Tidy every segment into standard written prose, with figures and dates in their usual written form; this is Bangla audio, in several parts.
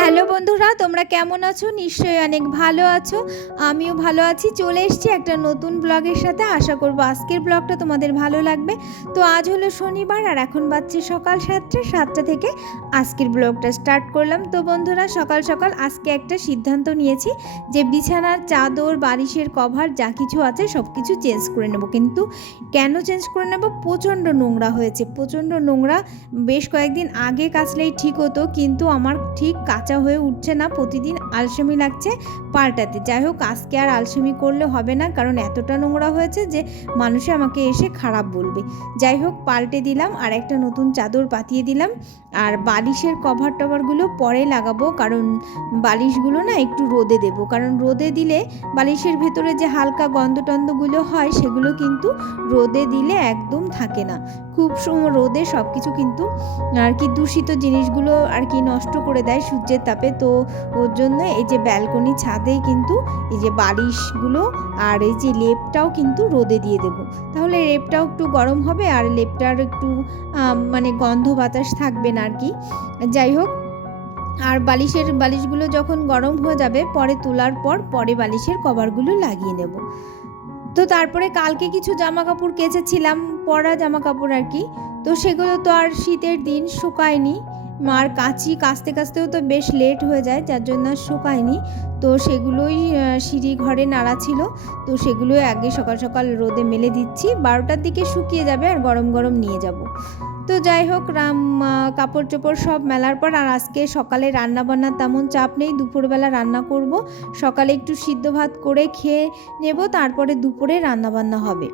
হ্যালো বন্ধুরা, তোমরা কেমন আছো? নিশ্চয়ই অনেক ভালো আছো। আমিও ভালো আছি। চলে এসেছি একটা নতুন ব্লগের সাথে। আশা করব আজকের ব্লগটা তোমাদের ভালো লাগবে। তো আজ হলো শনিবার আর এখন বাজছে সকাল 7টা থেকে আজকের ব্লগটা স্টার্ট করলাম। তো বন্ধুরা, সকাল সকাল আজকে একটা সিদ্ধান্ত নিয়েছি যে বিছানার চাদর, বালিশের কভার যা কিছু আছে সব কিছু চেঞ্জ করে নেব। কিন্তু কেন চেঞ্জ করে নেব? প্রচণ্ড নোংরা হয়েছে, প্রচণ্ড নোংরা। বেশ কয়েকদিন আগে কাচলেই ঠিক হতো, কিন্তু আমার ঠিক কাঁচা হয়ে উঠছে না, প্রতিদিন আলসেমি লাগছে পাল্টাতে। যাই হোক, আজকে আর আলসেমি করলে হবে না, কারণ এতটা নোংরা হয়েছে যে মানুষে আমাকে এসে খারাপ বলবে। যাই হোক, পাল্টে দিলাম আর একটা নতুন চাদর পাতিয়ে দিলাম। আর বালিশের কভার টভারগুলো পরে লাগাবো, কারণ বালিশগুলো না একটু রোদে দেব, কারণ রোদে দিলে বালিশের ভেতরে যে হালকা গন্ধ টন্ধগুলো হয় সেগুলো কিন্তু রোদে দিলে একদম থাকে না। খুব রোদে সব কিছু কিন্তু আর কি দূষিত জিনিসগুলো আর কি নষ্ট করে দেয় সূর্যের তাপে। তো ওর জন্য এই যে ব্যালকনি ছাদে কিন্তু এই যে বালিশগুলো আর এই যে লেপটাও কিন্তু রোদে দিয়ে দেব, তাহলে লেপটাও একটু গরম হবে আর লেপটার একটু মানে গন্ধ বাতাস থাকবে না আর কি। যাই হোক, আর বালিশগুলো যখন গরম হয়ে যাবে পরে তোলার পরে বালিশের কভারগুলো লাগিয়ে নেব। তো তারপরে কালকে কিছু জামা কাপড় কেচেছিলাম, পরা জামা কাপড় আর কি। তো সেগুলো তো আর শীতের দিন শুকায়নি, আর কাচতে কাচতেও তো বেশ লেট হয়ে যায়, যার জন্য শুকায়নি। তো সেগুলোই সিঁড়ি ঘরে নাড়া ছিল, তো সেগুলোই আগে সকাল সকাল রোদে মেলে দিচ্ছি। 12টার দিকে শুকিয়ে যাবে আর গরম গরম নিয়ে যাব। তো যাই হোক, কাপড় চোপড় সব মেলার পর আর আজকে সকালে রান্না বান্নার তেমন চাপ নেই। দুপুরবেলা রান্না করব, সকালে একটু সিদ্ধ ভাত করে খেয়ে নেব, তারপরে দুপুরে রান্না বান্না হবে।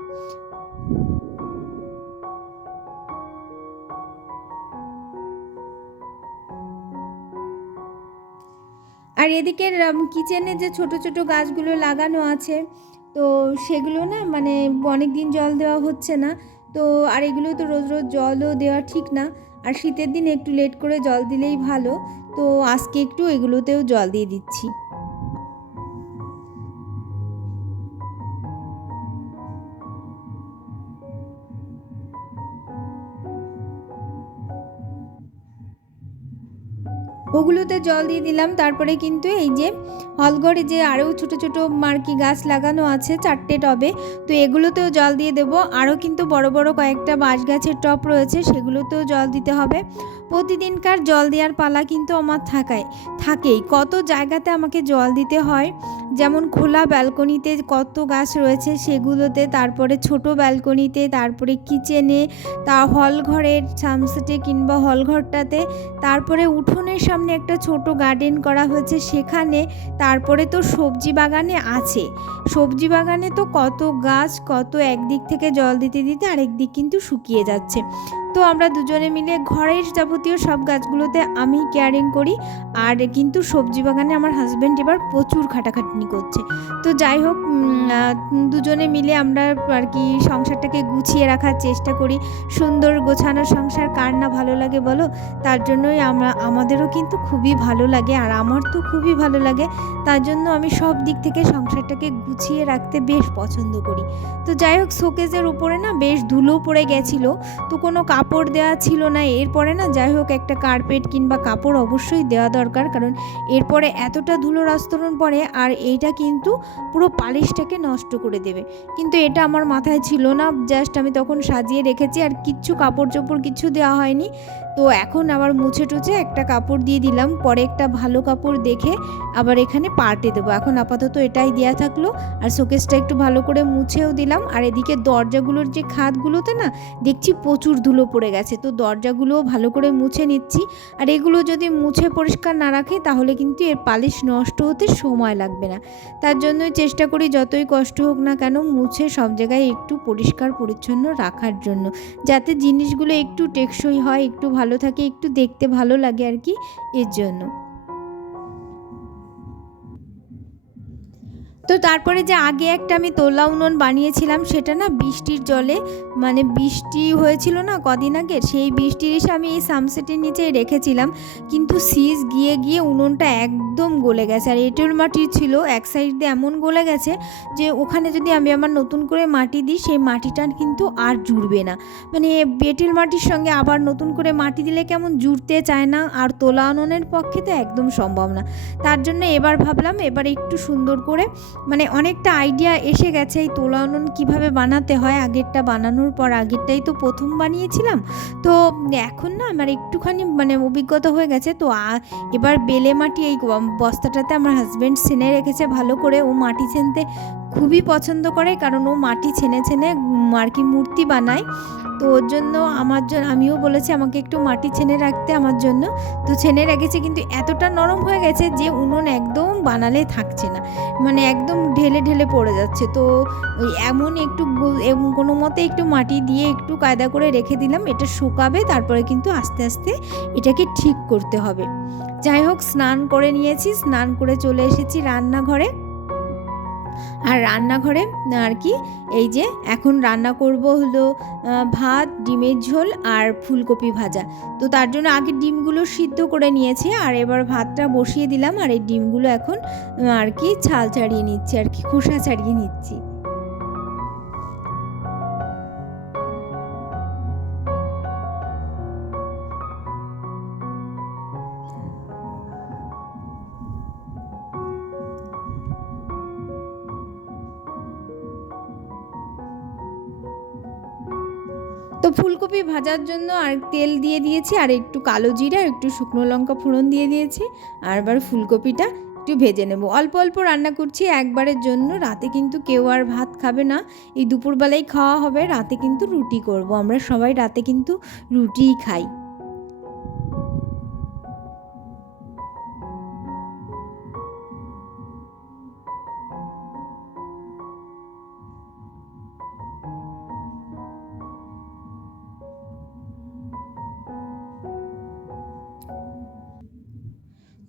আর এদিকের কিচেনে যে ছোট ছোট গাছগুলো লাগানো আছে, তো সেগুলো না মানে অনেক দিন জল দেওয়া হচ্ছে না। তো আর এগুলো তো রোজ রোজ জলও দেওয়া ঠিক না, আর শীতের দিন একটু লেট করে জল দিলেই ভালো। তো আজকে একটু এগুলোতেও জল দিয়ে দিচ্ছি। ওগুলোতে জল দিয়ে দিলাম। তারপরে কিন্তু এই যে হলঘরে যে আরও ছোট ছোট মার্কি গাছ লাগানো আছে 4টে টবে, তো এগুলোতেও জল দিয়ে দেবো। আরও কিন্তু বড় বড় কয়েকটা বাঁশ গাছের টব রয়েছে, সেগুলোতেও জল দিতে হবে। প্রতিদিনকার জল দেওয়ার পালা কিন্তু আমার থাকেই। কত জায়গাতে আমাকে জল দিতে হয়, যেমন খোলা ব্যালকনিতে কত গাছ রয়েছে সেগুলোতে, তারপরে ছোট ব্যালকনিতে, তারপরে কিচেনে, তা হলঘরের সামসেটে কিংবা হলঘরটাতে, তারপরে উঠোনের সামনে একটা ছোট গার্ডেন করা হয়েছে সেখানে, তারপরে তো সবজি বাগানে আছে। সবজি বাগানে তো কত গাছ, কত একদিক থেকে জল দিতে দিতে আরেক দিক কিন্তু শুকিয়ে যাচ্ছে। তো আমরা দুজনে মিলে ঘরের যাবতীয় সব গাছগুলোতে আমি কেয়ারিং করি, আর কিন্তু সবজি বাগানে আমার হাজব্যান্ড এবার প্রচুর খাটাখাটনি করছে। তো যাই হোক, দুজনে মিলে আমরা আর কি সংসারটাকে গুছিয়ে রাখার চেষ্টা করি। সুন্দর গোছানো সংসার কার না ভালো লাগে বলো? তার জন্যই আমাদেরও কিন্তু খুবই ভালো লাগে, আর আমার তো খুবই ভালো লাগে। তার জন্য আমি সব দিক থেকে সংসারটাকে গুছিয়ে রাখতে বেশ পছন্দ করি। তো যাই হোক, শোকেজের উপরে না বেশ ধুলো পড়ে গেছিলো, তো কোনো কাপড় দেওয়া ছিল না। এরপরে না যাই হোক একটা কার্পেট কিংবা কাপড় অবশ্যই দেওয়া দরকার, কারণ এরপরে এতটা ধুলোর আস্তরণ পড়ে আর এইটা কিন্তু পুরো পালিশটাকে নষ্ট করে দেবে। কিন্তু এটা আমার মাথায় ছিল না, জাস্ট আমি তখন সাজিয়ে রেখেছি, আর কিচ্ছু কাপড় চোপড় কিছু দেওয়া হয়নি। তো এখন আবার মুছে টুছে একটা কাপড় দিয়ে দিলাম, পরে একটা ভালো কাপড় দেখে আবার এখানে পাল্টে দেবো। এখন আপাতত এটাই দেওয়া থাকলো। আর শোকেসটা একটু ভালো করে মুছেও দিলাম। আর এদিকে দরজাগুলোর যে খাতগুলোতে না দেখছি প্রচুর ধুলো পড়ে গেছে, তো দরজাগুলোও ভালো করে মুছে নিচ্ছি। আর এগুলো যদি মুছে পরিষ্কার না রাখি তাহলে কিন্তু এর পালিশ নষ্ট হতে সময় লাগবে না। তার জন্যই চেষ্টা করি যতই কষ্ট হোক না কেন মুছে সব জায়গায় একটু পরিষ্কার পরিচ্ছন্ন রাখার জন্য, যাতে জিনিসগুলো একটু টেকসই হয়, একটু ভালো থাকে, একটু দেখতে ভালো লাগে আর কি, এর জন্য। তো তারপরে যে আগে একটা আমি তোলা উনুন বানিয়েছিলাম, সেটা না বৃষ্টির জলে, মানে বৃষ্টি হয়েছিল না কদিন আগে, সেই বৃষ্টির এসে আমি এই সানসেটের নিচে রেখেছিলাম, কিন্তু শীষ গিয়ে গিয়ে উনুনটা একদম গলে গেছে। আর এঁটেল মাটি ছিল, এক সাইড দিয়ে এমন গলে গেছে যে ওখানে যদি আমি আবার নতুন করে মাটি দিই, সেই মাটিটা কিন্তু আর জুড়বে না। মানে এঁটেল মাটির সঙ্গে আবার নতুন করে মাটি দিলে কেমন জুড়তে চায় না, আর তোলা উনুনের পক্ষে তো একদম সম্ভব না। তার জন্য এবার ভাবলাম এবার একটু সুন্দর করে, মানে অনেকটা আইডিয়া এসে গেছে এই তোলা উনুন কীভাবে বানাতে হয়। আগেরটা বানানোর পর, আগেরটাই তো প্রথম বানিয়েছিলাম, তো এখন না আমার একটুখানি মানে অভিজ্ঞতা হয়ে গেছে। তো এবার বেলে মাটি এই বস্তাটাতে আমার হাজব্যান্ড ছেনে রেখেছে ভালো করে। ও মাটি ছেনতে খুবই পছন্দ করে, কারণ ও মাটি ছেনে ছেনে আর কি মূর্তি বানায়। তো ওর জন্য আমিও বলেছি আমাকে একটু মাটি ছেনে রাখতে আমার জন্য। তো ছেনে রেখেছে, কিন্তু এতটা নরম হয়ে গেছে যে উনুন একদম বানালে থাকছে না, মানে একদম ঢেলে ঢেলে পড়ে যাচ্ছে। তো ওই এমন একটু কোনো মতে একটু মাটি দিয়ে একটু কায়দা করে রেখে দিলাম, এটা শুকাবে, তারপরে কিন্তু আস্তে আস্তে এটাকে ঠিক করতে হবে। যাই হোক, স্নান করে নিয়েছি, স্নান করে চলে এসেছি রান্নাঘরে। আর রান্নাঘরে আর কি এই যে এখন রান্না করব হলো ভাত, ডিমের ঝোল আর ফুলকপি ভাজা। তো তার জন্য আগে ডিমগুলো সিদ্ধ করে নিয়েছি, আর এবার ভাতটা বসিয়ে দিলাম। আর এই ডিমগুলো এখন আর কি ছাল ছাড়িয়ে নিচ্ছি, আর কি খোসা ছাড়িয়ে নিচ্ছি। তো ফুলকপি ভাজার জন্য আর তেল দিয়ে দিয়েছি, আর একটু কালো জিরা, একটু শুকনো লঙ্কা ফোড়ন দিয়ে দিয়েছি। আর এবার ফুলকপিটা একটু ভেজে নেব। অল্প অল্প রান্না করছি একবারের জন্য, রাতে কিন্তু কেউ আর ভাত খাবে না, এই দুপুরবেলায় খাওয়া হবে। রাতে কিন্তু রুটি করব, আমরা সবাই রাতে কিন্তু রুটিই খাই।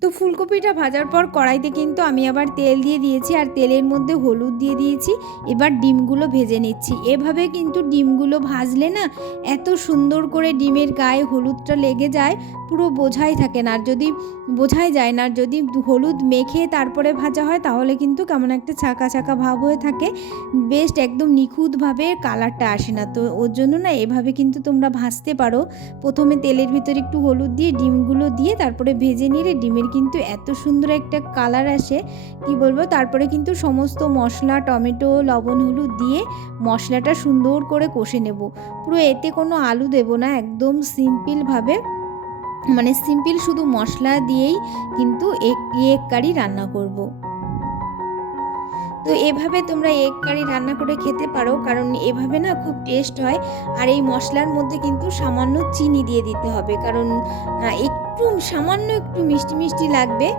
তো ফুলকপিটা ভাজার পর কড়াইতে কিন্তু আমি আবার তেল দিয়ে দিয়েছি, আর তেলের মধ্যে হলুদ দিয়ে দিয়েছি। এবার ডিমগুলো ভেজে নিচ্ছি। এভাবে কিন্তু ডিমগুলো ভাজলে না এত সুন্দর করে ডিমের গায়ে হলুদটা লেগে যায়, পুরো বোঝাই থাকে না। আর যদি বোঝাই যায় না, যদি হলুদ মেখে তারপরে ভাজা হয় তাহলে কিন্তু কেমন একটা ছাকা ছাকা ভাব হয়ে থাকে, বেস্ট একদম নিখুঁতভাবে কালারটা আসে না। তো ওর জন্য না এভাবে কিন্তু তোমরা ভাজতে পারো। প্রথমে তেলের ভিতরে একটু হলুদ দিয়ে ডিমগুলো দিয়ে তারপরে ভেজে নিলে ডিমের কিন্তু এত সুন্দর একটা কালার আসে, কি বলবো। তারপরে কিন্তু সমস্ত মশলা, টমেটো, লবণ, হলুদ দিয়ে মশলাটা সুন্দর করে কষে নেব। পুরো এতে কোনো আলু দেব না, একদম সিম্পলভাবে, মানে সিম্পল শুধু মশলা দিয়েই কিন্তু এগ কারি রান্না করব। তো এভাবে তোমরা এগ কারি রান্না করে খেতে পারো, কারণ এভাবে না খুব টেস্ট হয়। আর এই মশলার মধ্যে কিন্তু সামান্য চিনি দিয়ে দিতে হবে, কারণ একটু সামান্য একটু মিষ্টি মিষ্টি লাগবে,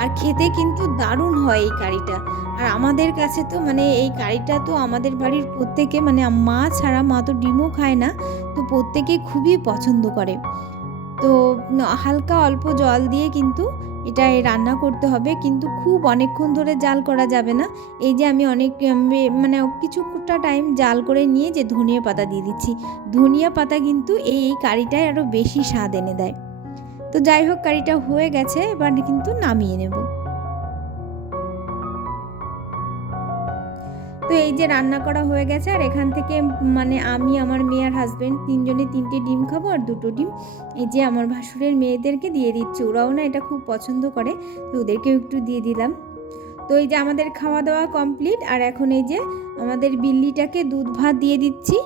আর খেতে কিন্তু দারুণ হয় এই কারিটা। আর আমাদের কাছে তো মানে এই কারিটা তো আমাদের বাড়ির প্রত্যেকে, মানে মা ছাড়া, মা তো ডিমও খায় না, তো প্রত্যেকে খুবই পছন্দ করে। তো হালকা অল্প জল দিয়ে কিন্তু এটা রান্না করতে হবে, কিন্তু খুব অনেকক্ষণ ধরে জাল করা যাবে না। এই যে আমি মানে কিছুটা টাইম জাল করে নিয়ে যে ধনিয়া পাতা দিয়ে দিচ্ছি, ধনিয়া পাতা কিন্তু এই কারিটায় আরও বেশি স্বাদ এনে দেয়। তো যাই হোক, কারিটা হয়ে গেছে, এবার কিন্তু নামিয়ে নেব। তো এই যে রান্না করা হয়ে গেছে, আর এখান থেকে মানে আমি, আমার মেয়ে আর হাজব্যান্ড তিনজনে 3টে ডিম খাবো, আর 2টো ডিম এই যে আমার ভাসুরের মেয়েদেরকে দিয়ে দিচ্ছি। ওরাও না এটা খুব পছন্দ করে, তো ওদেরকেও একটু দিয়ে দিলাম। তো এই যে আমাদের খাওয়া দাওয়া কমপ্লিট, আর এখন এই যে আমাদের বিল্লিটাকে দুধ ভাত দিয়ে দিচ্ছি।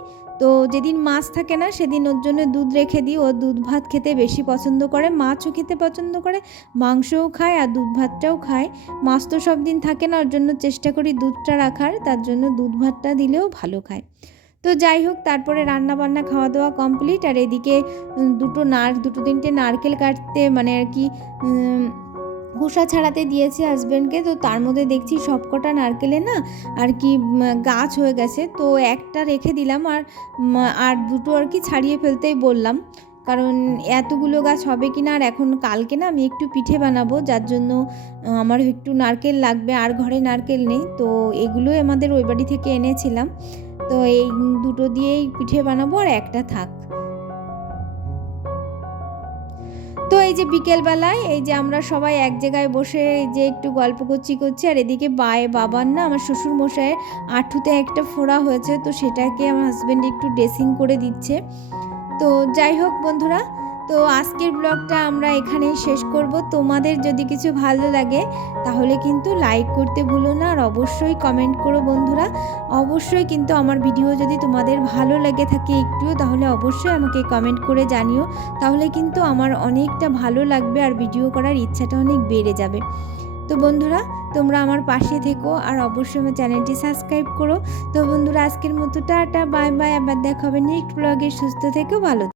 তো যেদিন মাছ থাকে না সেদিন ওর জন্য দুধ রেখে দিই, ও দুধ ভাত খেতে বেশি পছন্দ করে, মাছও খেতে পছন্দ করে, মাংসও খায় আর দুধ ভাতটাও খায়। মাছ তো সব দিন থাকে না, ওর জন্য চেষ্টা করি দুধটা রাখার, তার জন্য দুধ ভাতটা দিলেও ভালো খায়। তো যাই হোক, তারপরে রান্না বান্না খাওয়া দাওয়া কমপ্লিট, আর এদিকে 2-3টে নারকেল কাটতে, মানে আর কি খোসা ছাড়াতে দিয়েছি হাজব্যান্ডকে। তো তার মধ্যে দেখছি সবকটা নারকেলে না আর কি গাছ হয়ে গেছে, তো একটা রেখে দিলাম, আর 2টো আর কি ছাড়িয়ে ফেলতেই বললাম। কারণ এতগুলো গাছ হবে কি না। আর এখন কালকে না আমি একটু পিঠে বানাবো, যার জন্য আমার একটু নারকেল লাগবে, আর ঘরে নারকেল নেই। তো এগুলোই আমাদের ওই বাড়ি থেকে এনেছিলাম। তো এই দুটো দিয়েই পিঠে বানাবো, আর একটা থাক। তো এই যে বিকেলবেলায় এই যে আমরা সবাই এক জায়গায় বসে এই যে একটু গল্প করছি, আর এদিকে বাবার না আমার শ্বশুর মশাইয়ের আঁঠুতে একটা ফোড়া হয়েছে, তো সেটাকে আমার হাজব্যান্ড একটু ড্রেসিং করে দিচ্ছে। তো যাই হোক বন্ধুরা, তো আজকের ব্লগটা আমরা এখানেই শেষ করব। তোমাদের যদি কিছু ভালো লাগে তাহলে কিন্তু লাইক করতে ভুলো না, আর অবশ্যই কমেন্ট করো বন্ধুরা। অবশ্যই কিন্তু আমার ভিডিও যদি তোমাদের ভালো লেগে থাকে একটুও, তাহলে অবশ্যই আমাকে কমেন্ট করে জানিও। তাহলে কিন্তু আমার অনেকটা ভালো লাগবে, আর ভিডিও করার ইচ্ছাটা অনেক বেড়ে যাবে। তো বন্ধুরা, তোমরা আমার পাশে থেকো, আর অবশ্যই আমার চ্যানেলটি সাবস্ক্রাইব করো। তো বন্ধুরা, আজকের মতো টাটা, বাই বাই। আবার দেখা হবে নেক্সট ব্লগে। সুস্থ থেকো, ভালো